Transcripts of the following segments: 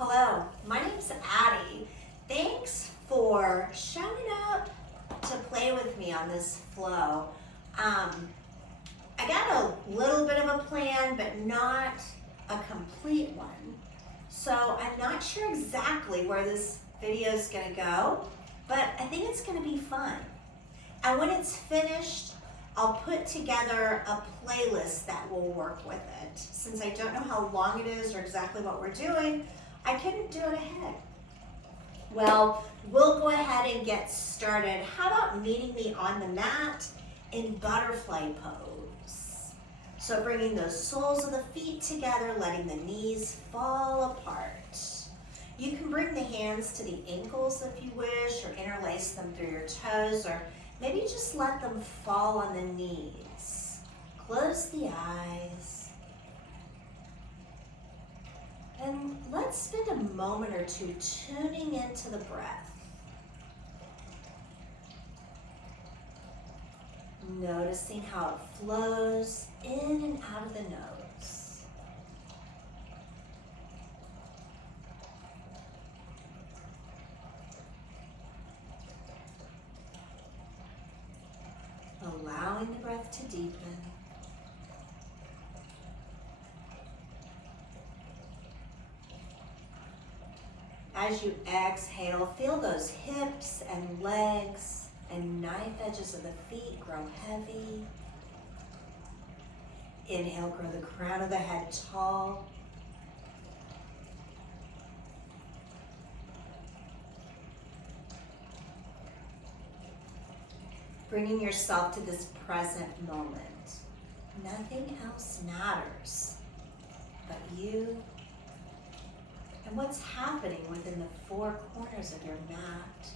Hello, my name's Addie. Thanks for showing up to play with me on this flow. I got a little bit of a plan, but not a complete one. So I'm not sure exactly where this video is gonna go, but I think it's gonna be fun. And when it's finished, I'll put together a playlist that will work with it. Since I don't know how long it is or exactly what we're doing, I couldn't do it ahead. Well, we'll go ahead and get started. How about meeting me on the mat in butterfly pose? So bringing those soles of the feet together, letting the knees fall apart. You can bring the hands to the ankles if you wish, or interlace them through your toes, or maybe just let them fall on the knees. Close the eyes. And let's spend a moment or two tuning into the breath. Noticing how it flows in and out of the nose. Allowing the breath to deepen. As you exhale, feel those hips and legs and knife edges of the feet grow heavy. Inhale, grow the crown of the head tall. Bringing yourself to this present moment. Nothing else matters but you and what's happening within the four corners of your mat.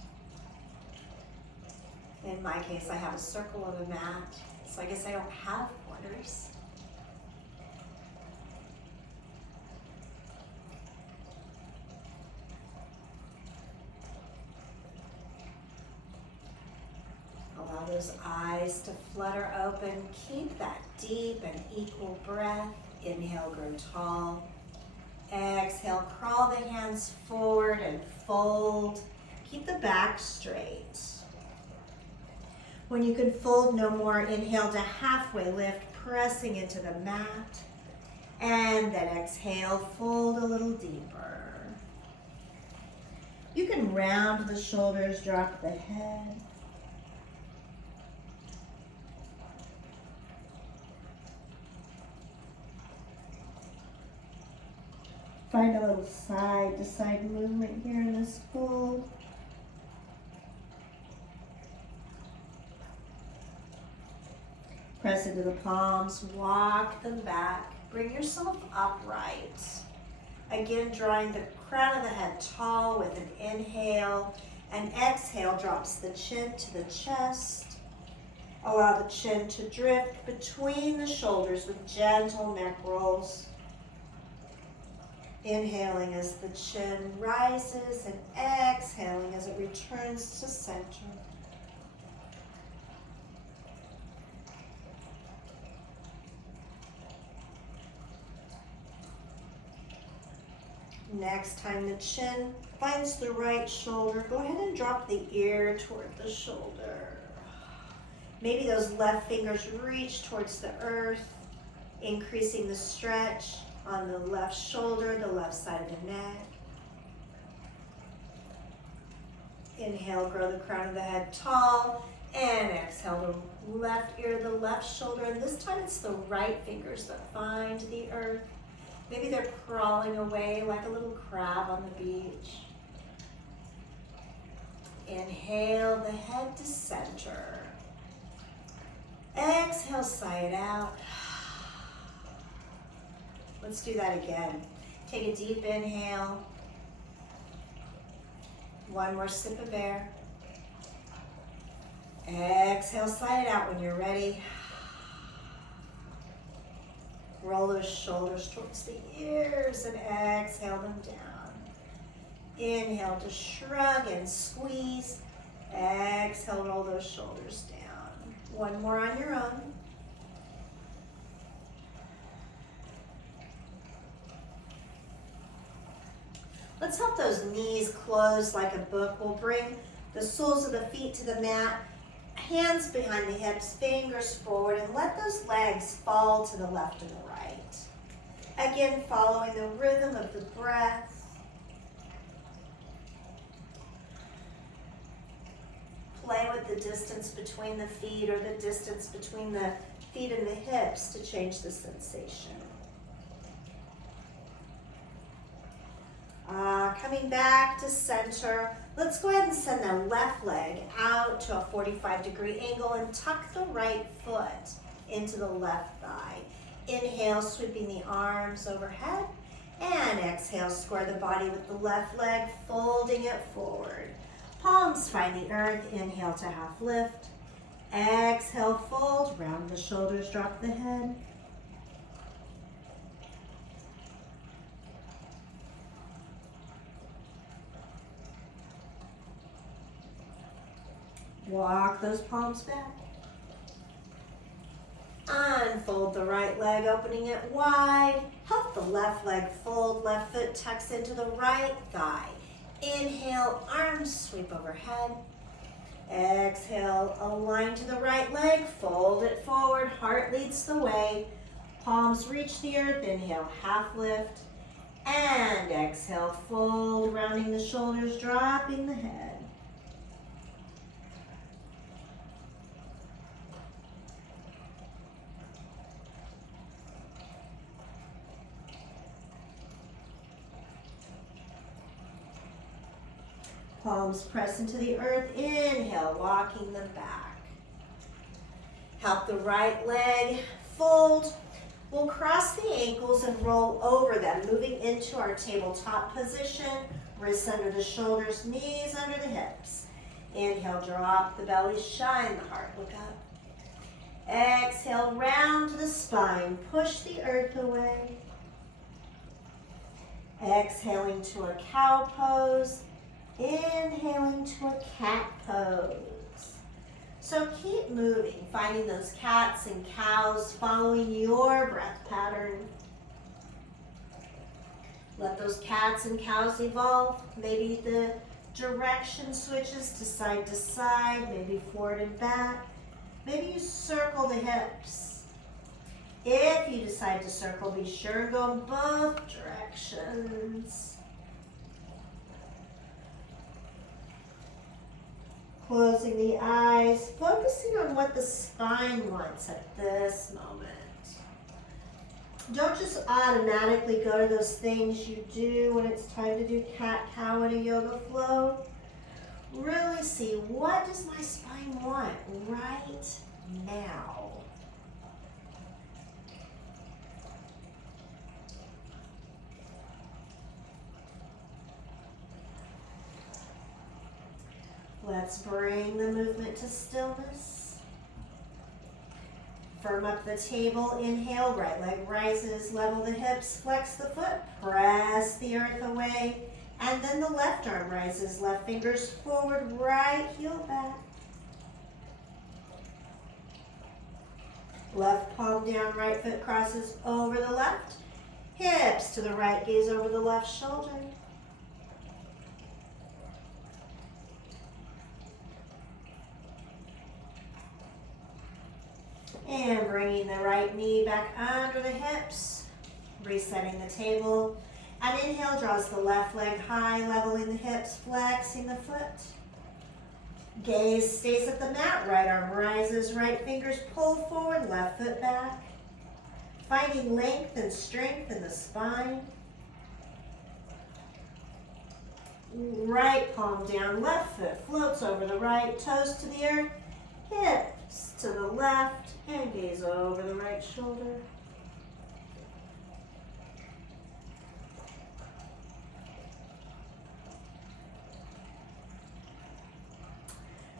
In my case, I have a circle of a mat, so I guess I don't have corners. Allow those eyes to flutter open. Keep that deep and equal breath. Inhale, grow tall. Exhale, crawl the hands forward and fold. Keep the back straight. When you can fold no more, inhale to halfway lift, pressing into the mat. And then exhale, fold a little deeper. You can round the shoulders, drop the head. Find a little side to side movement here in this fold. Press into the palms, walk them back. Bring yourself upright. Again, drawing the crown of the head tall with an inhale, and exhale drops the chin to the chest. Allow the chin to drift between the shoulders with gentle neck rolls. Inhaling as the chin rises and exhaling as it returns to center. Next time the chin finds the right shoulder, go ahead and drop the ear toward the shoulder. Maybe those left fingers reach towards the earth, increasing the stretch on the left shoulder, the left side of the neck. Inhale, grow the crown of the head tall, and exhale the left ear, the left shoulder, and this time it's the right fingers that find the earth. Maybe they're crawling away like a little crab on the beach. Inhale the head to center. Exhale, sigh it out. Let's do that again. Take a deep inhale. One more sip of air. Exhale, sigh it out when you're ready. Roll those shoulders towards the ears and exhale them down. Inhale to shrug and squeeze. Exhale, roll those shoulders down. One more on your own. Let's help those knees close like a book. We'll bring the soles of the feet to the mat, hands behind the hips, fingers forward, and let those legs fall to the left and the right. Again, following the rhythm of the breath. Play with the distance between the feet or the distance between the feet and the hips to change the sensation. Coming back to center, let's go ahead and send the left leg out to a 45-degree angle and tuck the right foot into the left thigh. Inhale, sweeping the arms overhead, and exhale, square the body with the left leg, folding it forward. Palms find the earth, inhale to half lift. Exhale, fold, round the shoulders, drop the head. Walk those palms back. Unfold the right leg, opening it wide. Help the left leg fold, left foot tucks into the right thigh. Inhale, arms sweep overhead. Exhale, align to the right leg, fold it forward, heart leads the way. Palms reach the earth, inhale, half lift. And exhale, fold, rounding the shoulders, dropping the head. Palms press into the earth. Inhale, walking them back. Help the right leg fold. We'll cross the ankles and roll over them, moving into our tabletop position. Wrists under the shoulders, knees under the hips. Inhale, drop the belly, shine the heart, look up. Exhale, round the spine, push the earth away. Exhaling to a cow pose. Inhaling to a cat pose. So keep moving, finding those cats and cows, following your breath pattern. Let those cats and cows evolve. Maybe the direction switches to side, maybe forward and back. Maybe you circle the hips. If you decide to circle, be sure to go in both directions. Closing the eyes, focusing on what the spine wants at this moment. Don't just automatically go to those things you do when it's time to do cat-cow in a yoga flow. Really see, what does my spine want right now? Let's bring the movement to stillness. Firm up the table, inhale, right leg rises, level the hips, flex the foot, press the earth away, and then the left arm rises, left fingers forward, right heel back. Left palm down, right foot crosses over the left, hips to the right, gaze over the left shoulder. And bringing the right knee back under the hips, resetting the table. And inhale, draws the left leg high, leveling the hips, flexing the foot. Gaze stays at the mat, right arm rises, right fingers pull forward, left foot back. Finding length and strength in the spine. Right palm down, left foot floats over the right, toes to the earth, hips to the left, and gaze over the right shoulder.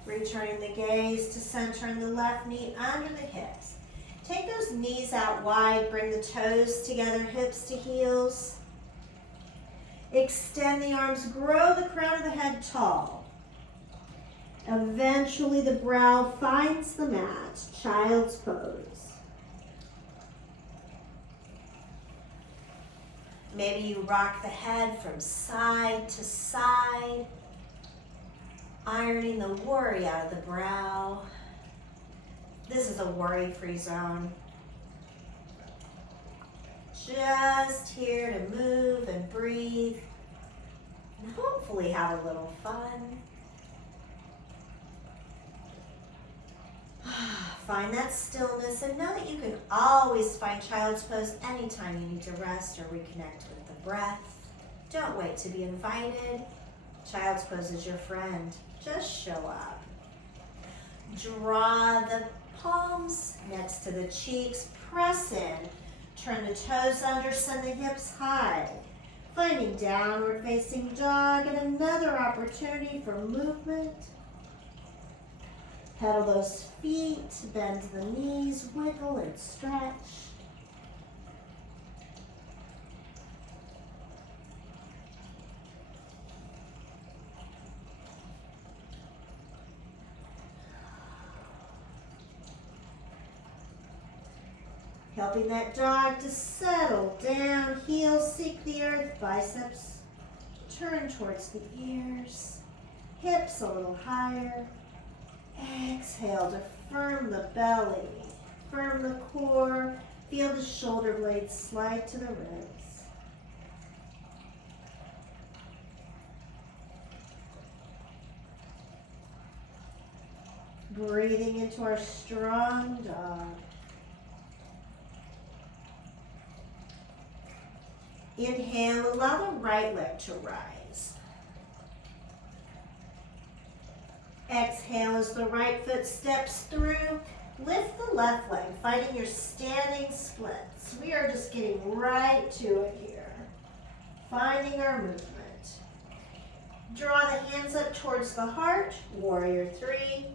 Returning the gaze to center in the left knee under the hips. Take those knees out wide, bring the toes together, hips to heels. Extend the arms, grow the crown of the head tall. Eventually the brow finds the mat, child's pose. Maybe you rock the head from side to side, ironing the worry out of the brow. This is a worry-free zone. Just here to move and breathe and hopefully have a little fun. Find that stillness and know that you can always find child's pose anytime you need to rest or reconnect with the breath. Don't wait to be invited. Child's pose is your friend. Just show up. Draw the palms next to the cheeks. Press in. Turn the toes under. Send the hips high. Finding downward facing dog and another opportunity for movement. Pedal those feet, bend the knees, wiggle and stretch. Helping that dog to settle down, heels seek the earth, biceps turn towards the ears, hips a little higher. Exhale to firm the belly, firm the core, feel the shoulder blades slide to the ribs. Breathing into our strong dog. Inhale, allow the right leg to rise. Exhale as the right foot steps through. Lift the left leg, finding your standing splits. We are just getting right to it here. Finding our movement. Draw the hands up towards the heart, warrior three.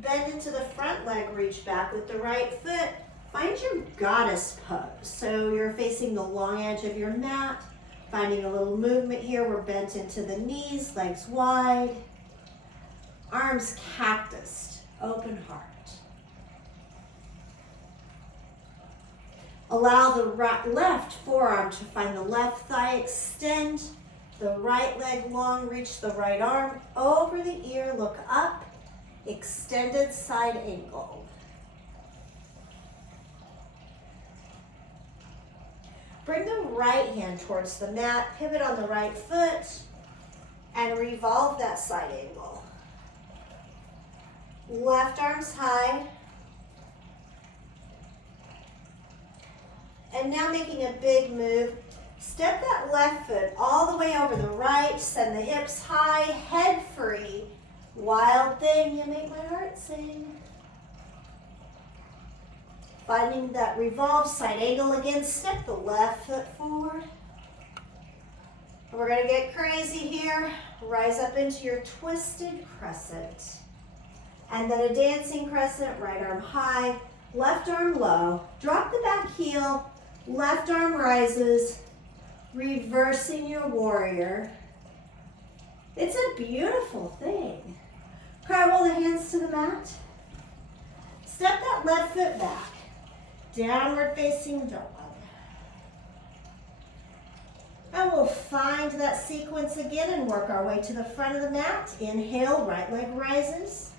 Bend into the front leg, reach back with the right foot. Find your goddess pose. So you're facing the long edge of your mat. Finding a little movement here. We're bent into the knees, legs wide. Arms cactus, open heart. Allow the left forearm to find the left thigh, extend the right leg long, reach the right arm over the ear, look up, extended side angle. Bring the right hand towards the mat, pivot on the right foot, and revolve that side angle. Left arm's high. And now making a big move. Step that left foot all the way over the right. Send the hips high, head free. Wild thing, you make my heart sing. Finding that revolve side angle again. Step the left foot forward. We're going to get crazy here. Rise up into your twisted crescent. And then a dancing crescent, right arm high, left arm low. Drop the back heel, left arm rises, reversing your warrior. It's a beautiful thing. Roll the hands to the mat. Step that left foot back. Downward facing dog. And we'll find that sequence again and work our way to the front of the mat. Inhale, right leg rises.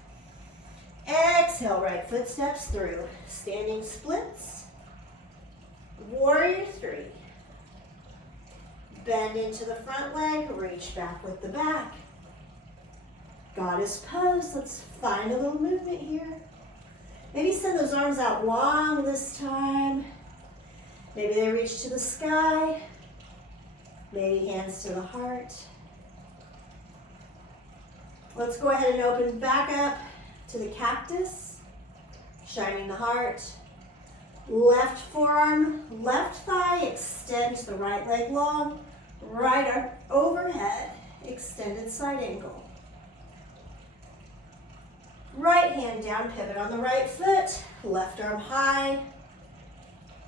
Exhale, right foot steps through. Standing splits. Warrior three. Bend into the front leg, reach back with the back. Goddess pose, let's find a little movement here. Maybe send those arms out long this time. Maybe they reach to the sky. Maybe hands to the heart. Let's go ahead and open back up to the cactus, shining the heart. Left forearm, left thigh, extend the right leg long, right arm overhead, extended side angle. Right hand down, pivot on the right foot, left arm high,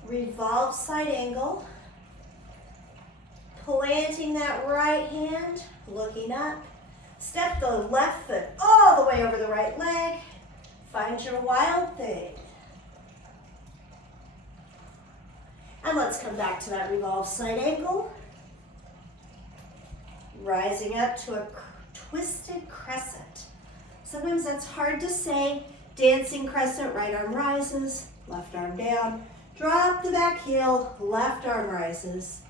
revolve side angle. Planting that right hand, looking up. Step the left foot all the way over the right leg. Find your wild thing. And let's come back to that revolve side angle. rising up to a twisted crescent. Sometimes that's hard to say. Dancing crescent, right arm rises, left arm down. Drop the back heel, left arm rises.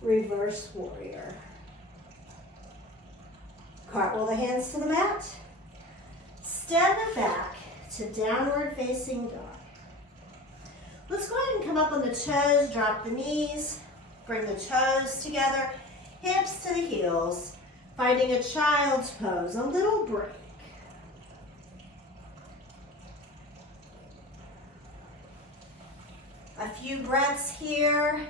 Reverse warrior. Cartwheel the hands to the mat. Step it back to downward facing dog. Let's go ahead and come up on the toes, drop the knees, bring the toes together, hips to the heels, finding a child's pose, a little break. A few breaths here,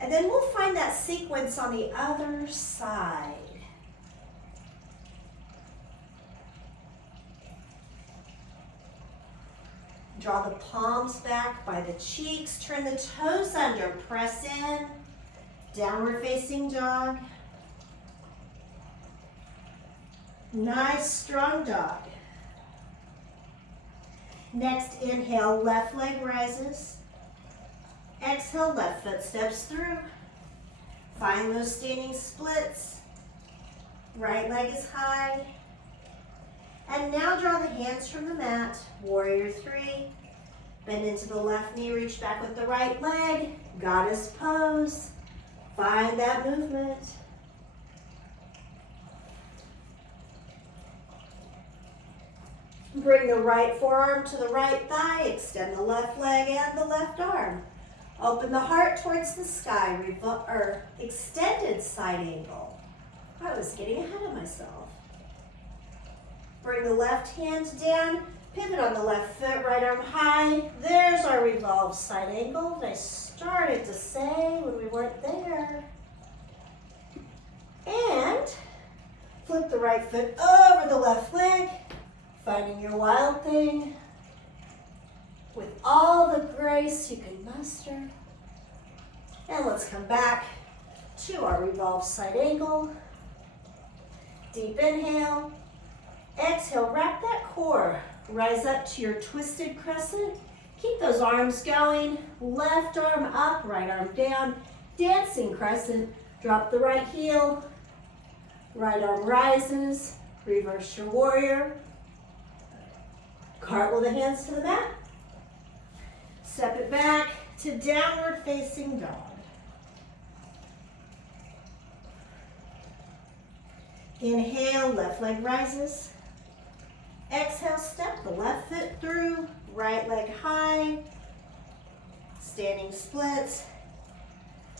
and then we'll find that sequence on the other side. Draw the palms back by the cheeks. Turn the toes under. Press in. Downward facing dog. Nice strong dog. Next, inhale, left leg rises. Exhale, left foot steps through. Find those standing splits. Right leg is high. And now draw the hands from the mat, warrior three. Bend into the left knee, reach back with the right leg, goddess pose. Find that movement. Bring the right forearm to the right thigh, extend the left leg and the left arm. Open the heart towards the sky, extended side angle. I was getting ahead of myself. Bring the left hand down, pivot on the left foot, right arm high. There's our revolved side angle that I started to say when we weren't there. And flip the right foot over the left leg, finding your wild thing with all the grace you can muster. And let's come back to our revolved side angle. Deep inhale. Exhale, wrap that core. Rise up to your twisted crescent. Keep those arms going. Left arm up, right arm down. Dancing crescent. Drop the right heel. Right arm rises. Reverse your warrior. Cartwheel the hands to the mat. Step it back to downward facing dog. Inhale, left leg rises. Exhale, step the left foot through, right leg high, standing splits.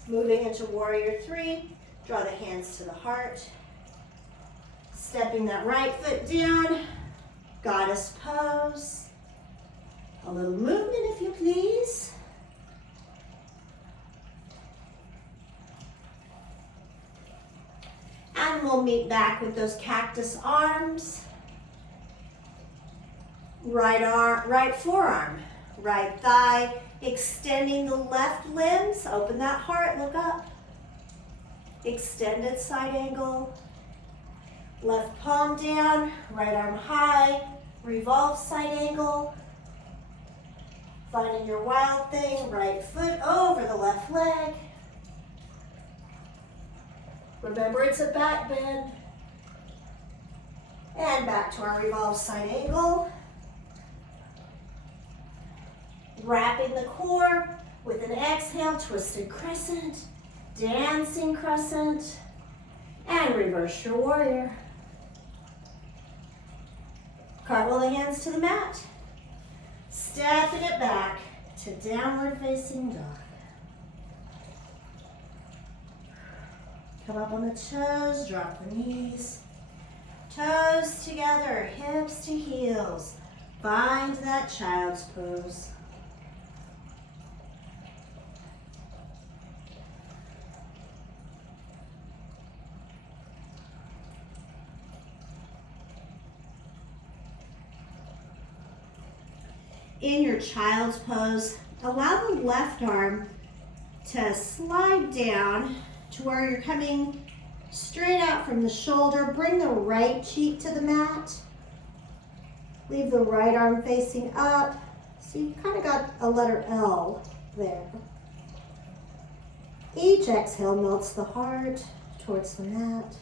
Moving into warrior three, draw the hands to the heart. Stepping that right foot down, goddess pose. A little movement if you please. And we'll meet back with those cactus arms. Right arm, right forearm, right thigh, extending the left limbs. Open that heart, look up. Extended side angle. Left palm down, right arm high, revolve side angle. Finding your wild thing, right foot over the left leg. Remember, it's a back bend. And back to our revolve side angle. Wrapping the core with an exhale, twisted crescent, dancing crescent, and reverse your warrior. Cartwheel the hands to the mat. Stepping it back to downward facing dog. Come up on the toes, drop the knees. Toes together, hips to heels. Find that child's pose. In your child's pose, allow the left arm to slide down to where you're coming straight out from the shoulder. Bring the right cheek to the mat. Leave the right arm facing up. So you've kind of got a letter L there. Each exhale melts the heart towards the mat.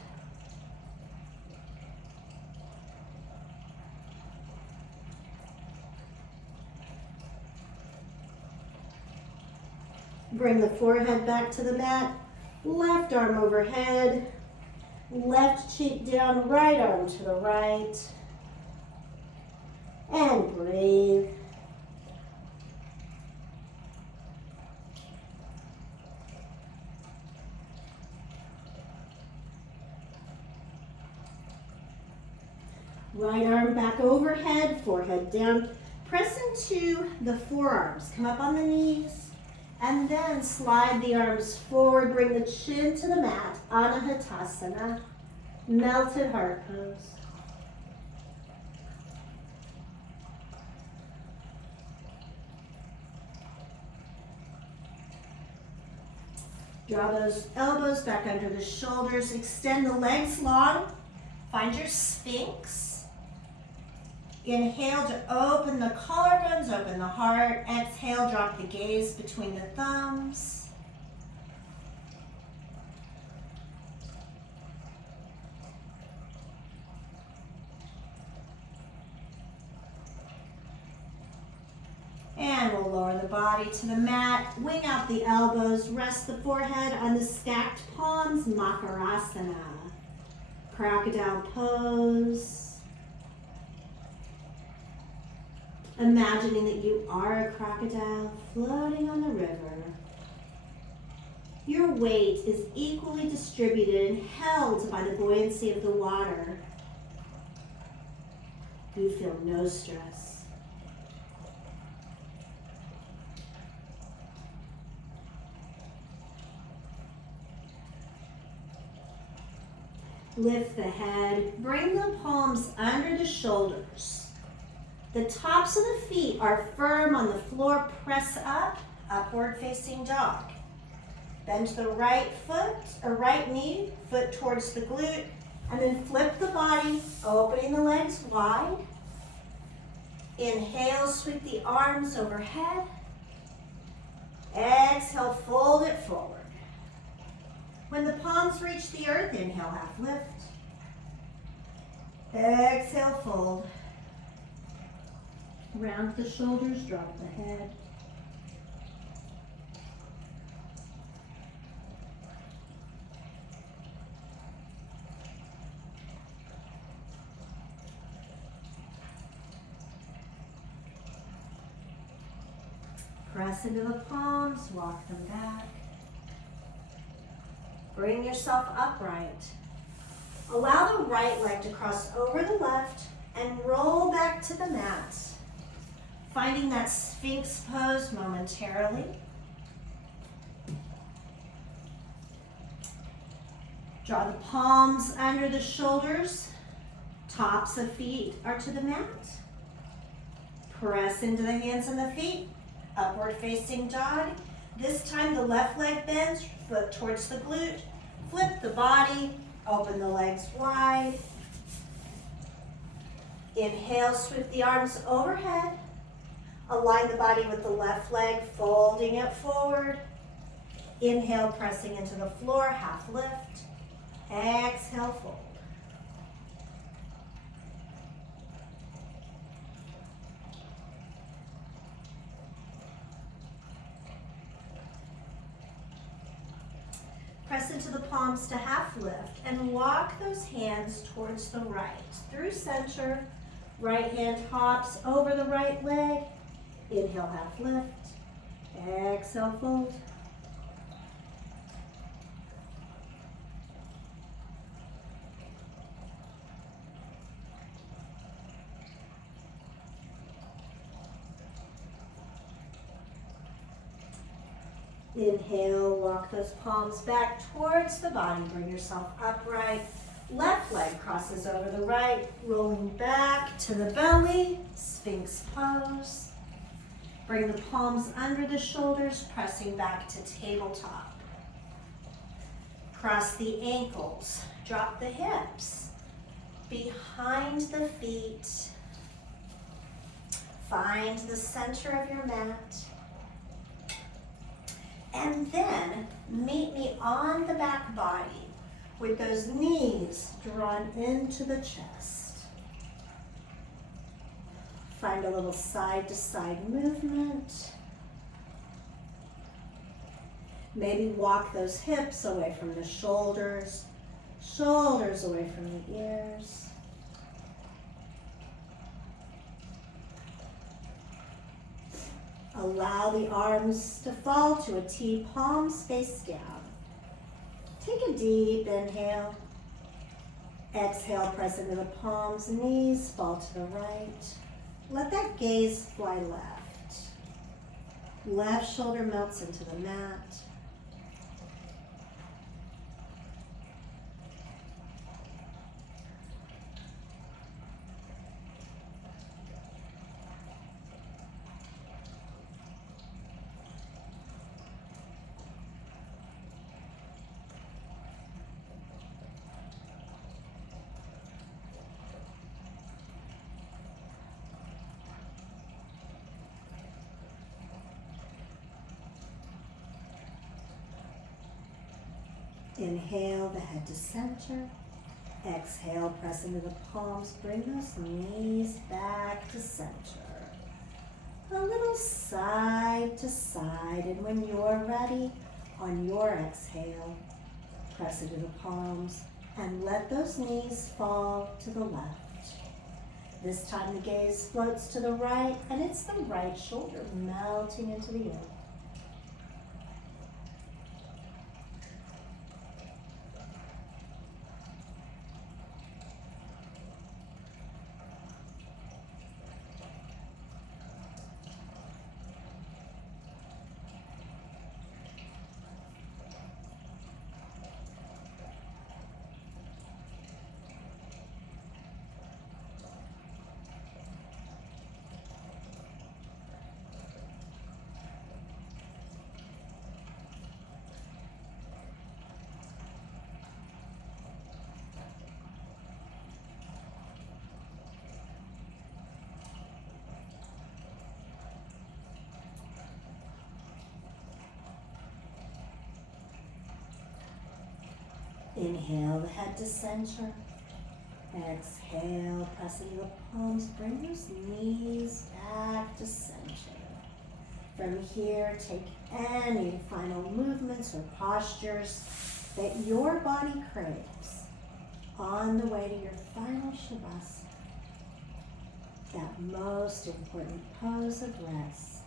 Bring the forehead back to the mat. Left arm overhead. Left cheek down, right arm to the right. And breathe. Right arm back overhead, forehead down. Press into the forearms. Come up on the knees. And then slide the arms forward. Bring the chin to the mat. Anahatasana. Melted heart pose. Draw those elbows back under the shoulders. Extend the legs long. Find your Sphinx. Inhale to open the collarbones, open the heart. Exhale, drop the gaze between the thumbs. And we'll lower the body to the mat. Wing out the elbows. Rest the forehead on the stacked palms. Makarasana. Crocodile pose. Imagining that you are a crocodile floating on the river. Your weight is equally distributed and held by the buoyancy of the water. You feel no stress. Lift the head, bring the palms under the shoulders. The tops of the feet are firm on the floor. Press up, upward facing dog. Bend the right foot or right knee, foot towards the glute, and then flip the body, opening the legs wide. Inhale, sweep the arms overhead. Exhale, fold it forward. When the palms reach the earth, inhale, half lift. Exhale, fold. Round the shoulders, drop the head. Press into the palms, walk them back. Bring yourself upright. Allow the right leg to cross over the left and roll back to the mat. Finding that Sphinx pose momentarily. Draw the palms under the shoulders. Tops of feet are to the mat. Press into the hands and the feet. Upward facing dog. This time the left leg bends, foot towards the glute. Flip the body, open the legs wide. Inhale, sweep the arms overhead. Align the body with the left leg, folding it forward. Inhale, pressing into the floor, half lift. Exhale, fold. Press into the palms to half lift and walk those hands towards the right. Through center, right hand hops over the right leg. Inhale, half lift. Exhale, fold. Inhale, walk those palms back towards the body. Bring yourself upright. Left leg crosses over the right, rolling back to the belly, Sphinx pose. Bring the palms under the shoulders, pressing back to tabletop. Cross the ankles, drop the hips, behind the feet. Find the center of your mat. And then meet me on the back body with those knees drawn into the chest. Find a little side-to-side movement. Maybe walk those hips away from the shoulders, shoulders away from the ears. Allow the arms to fall to a T, palms face down. Take a deep inhale. Exhale, press into the palms, knees fall to the right. Let that gaze fly left. Left shoulder melts into the mat. Inhale the head to center. Exhale, press into the palms. Bring those knees back to center. A little side to side. And when you're ready, on your exhale, press into the palms and let those knees fall to the left. This time the gaze floats to the right and it's the right shoulder melting into the earth. Inhale the head to center. Exhale, press into the palms. Bring those knees back to center. From here, take any final movements or postures that your body craves on the way to your final Shavasana. That most important pose of rest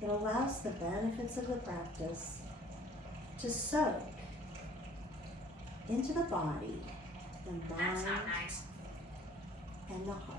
that allows the benefits of the practice to soak into the body, the mind, and the heart.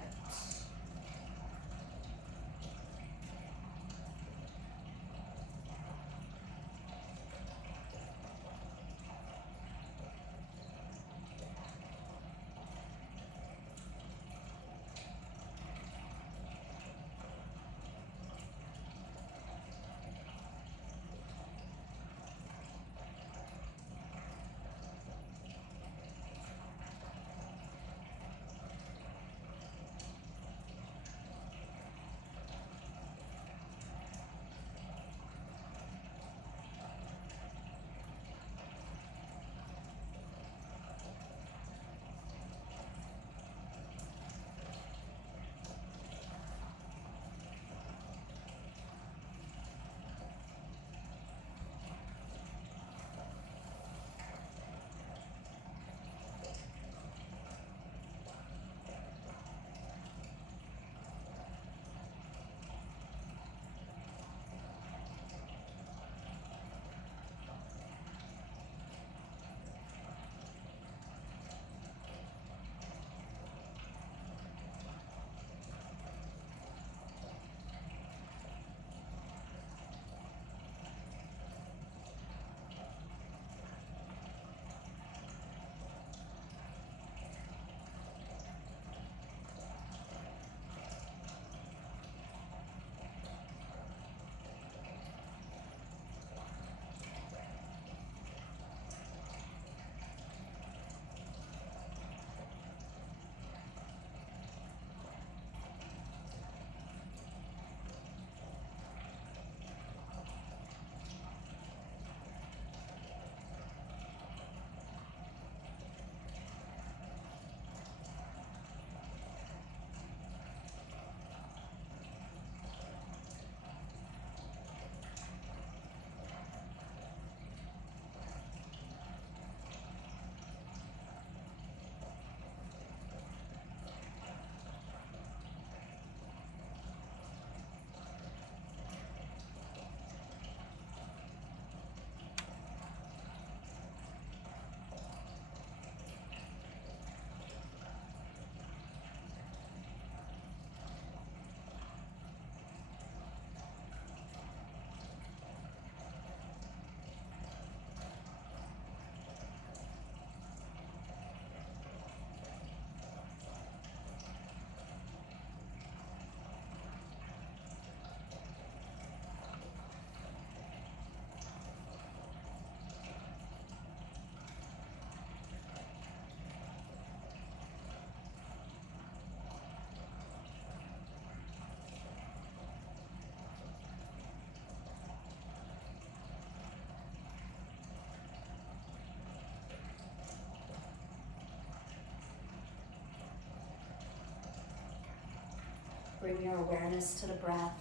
Bring your awareness to the breath.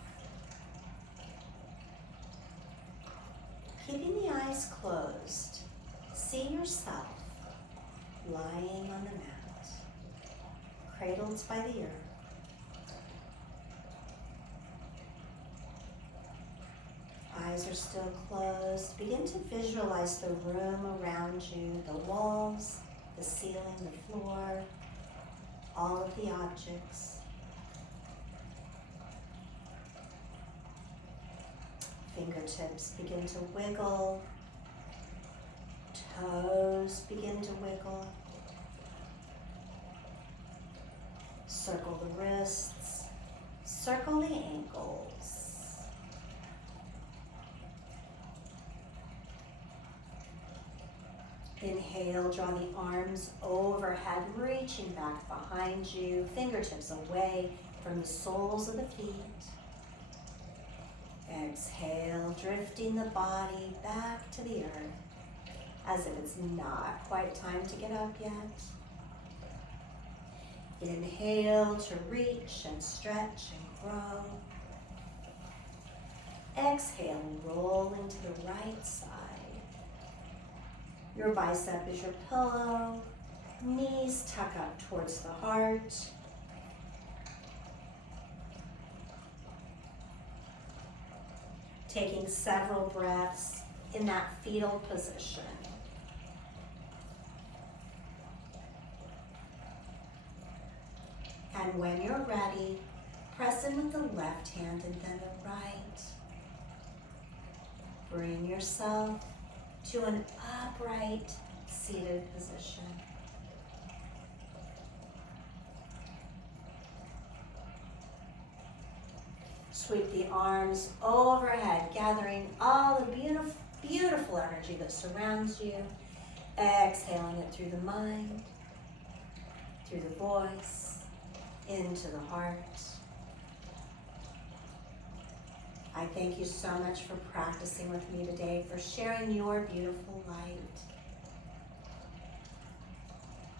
Keeping the eyes closed, see yourself lying on the mat, cradled by the earth. Eyes are still closed. Begin to visualize the room around you, the walls, the ceiling, the floor, all of the objects. Fingertips begin to wiggle. Toes begin to wiggle. Circle the wrists. Circle the ankles. Inhale, draw the arms overhead, reaching back behind you, fingertips away from the soles of the feet. Exhale, drifting the body back to the earth, as if it's not quite time to get up yet. Inhale to reach and stretch and grow. Exhale, rolling to the right side. Your bicep is your pillow. Knees tuck up towards the heart. Taking several breaths in that fetal position. And when you're ready, press in with the left hand and then the right. Bring yourself to an upright seated position. Sweep the arms overhead, gathering all the beautiful, beautiful energy that surrounds you. Exhaling it through the mind, through the voice, into the heart. I thank you so much for practicing with me today, for sharing your beautiful light.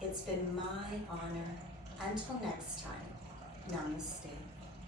It's been my honor. Until next time, namaste.